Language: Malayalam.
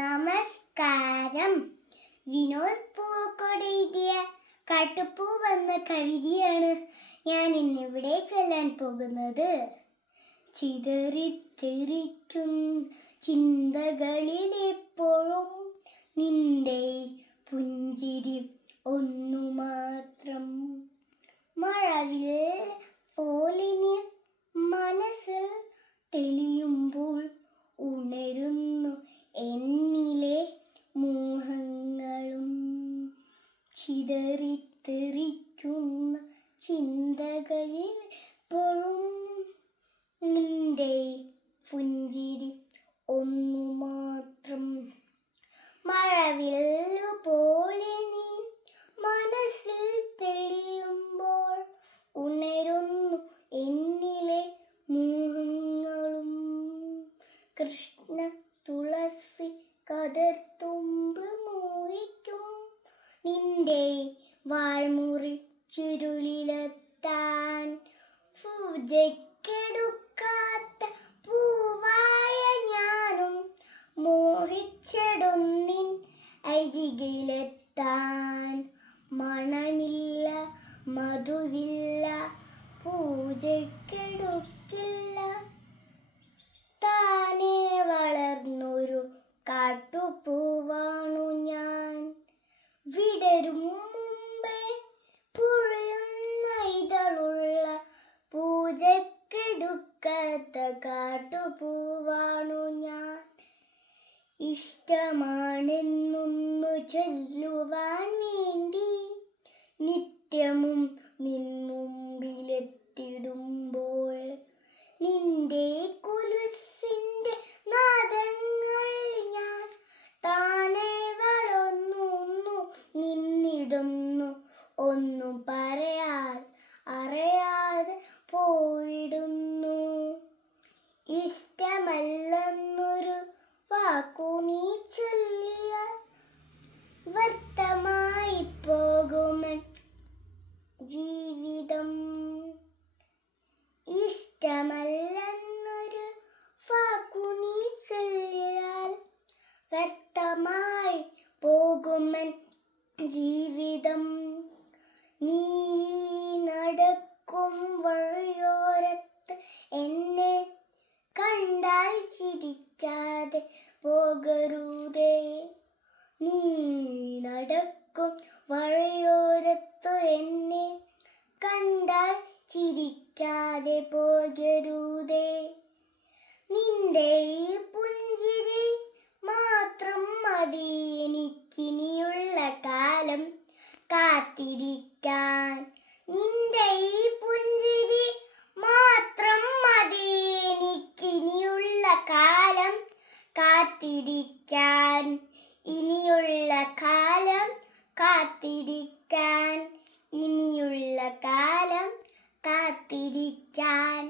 നമസ്കാരം. വിനോദ് പൂക്കോട് എഴുതിയ കാട്ടുപൂവ് എന്ന കവിതയാണ് ഞാൻ ഇന്നിവിടെ ചൊല്ലാൻ പോകുന്നത്. ചിതറിത്തെറിക്കും ചിന്തകളിലെപ്പോഴും നിന്റെ പുഞ്ചിരി ഒന്നു മാത്രം. മഴവിൽ പോലിന് മനസ്സിൽ തെളിയുമ്പോൾ ഉണരുന്നു എന്നിലെ മോഹങ്ങളും. ചിതറിത്തെറിക്കുന്ന ചിന്തകളിൽ എപ്പോഴും നിന്റെ പുഞ്ചിരി ഒന്നു മാത്രം. മഴവില്ലു പോലെ നീ മനസ്സിൽ തെളിയുമ്പോൾ ഉണരുന്നു എന്നിലെ മോഹങ്ങളും. കൃഷ്ണ തുളസി കതിർത്തുമ്പ് മോഹിക്കും നിന്റെ വാൾമുറി ചുരുളിലെത്താൻ. പൂജയ്ക്കെടുക്കാത്ത പൂവായ ഞാനും മോഹിച്ചിടുന്നിൻ അരികിലെത്താൻ. മണമില്ല, മധുവില്ല, പൂജയ്ക്കെടുക്കില്ല, താനേ വളർന്നൊരു കാട്ടുപൂവാണു ഞാൻ. വിടരും മുമ്പേ പൊഴിയുന്ന ഇതളുള്ള പൂജയ്ക്കെടുക്കാത്ത കാട്ടുപൂവാണു ഞാൻ. ഇഷ്ടമാണെന്നൊന്നു ചൊല്ലുവാൻ വേണ്ടി നിത്യവും നിൻ മുമ്പിലെത്തിടുമ്പോൾ നിന്റെ കൊലുസിന്റെ നാദങ്ങൾ ഞാൻ താനെ വളർന്നു നിന്നിടുന്നു. ഒന്നും അറിയാതെ പോയിടുന്നു. ഇഷ്ടമല്ലെന്നൊരു വാക്കു നീ ചൊല്ലിയാൽ വ്യർത്ഥമായി പോകുമെൻ ജീവിതം. ഇഷ്ടമല്ലെന്നൊരു വാക്കു നീ ചൊല്ലിയാൽ വ്യർത്ഥമായി പോകുമെൻ ജീവിതം. നീ നടക്കും വഴിയോരത്ത് എന്നെ കണ്ടാൽ ചിരിക്കാതെ പോകരുതേ. നീ നടക്കും വഴിയോരത്ത് എന്നെ കണ്ടാൽ ചിരിക്കാതെ പോകരുതേ. നിന്റെ പുഞ്ചിരി മാത്രം മതി എനിക്കിനിയുള്ള കാലം കാത്തിരിക്കാൻ. നിന്റെ പുഞ്ചിരി മാത്രം മതി എനിക്കിനിയുള്ള കാലം കാത്തിരിക്കാൻ. ഇനിയുള്ള കാലം കാത്തിരിക്കാൻ. ഇനിയുള്ള കാലം കാത്തിരിക്കാൻ.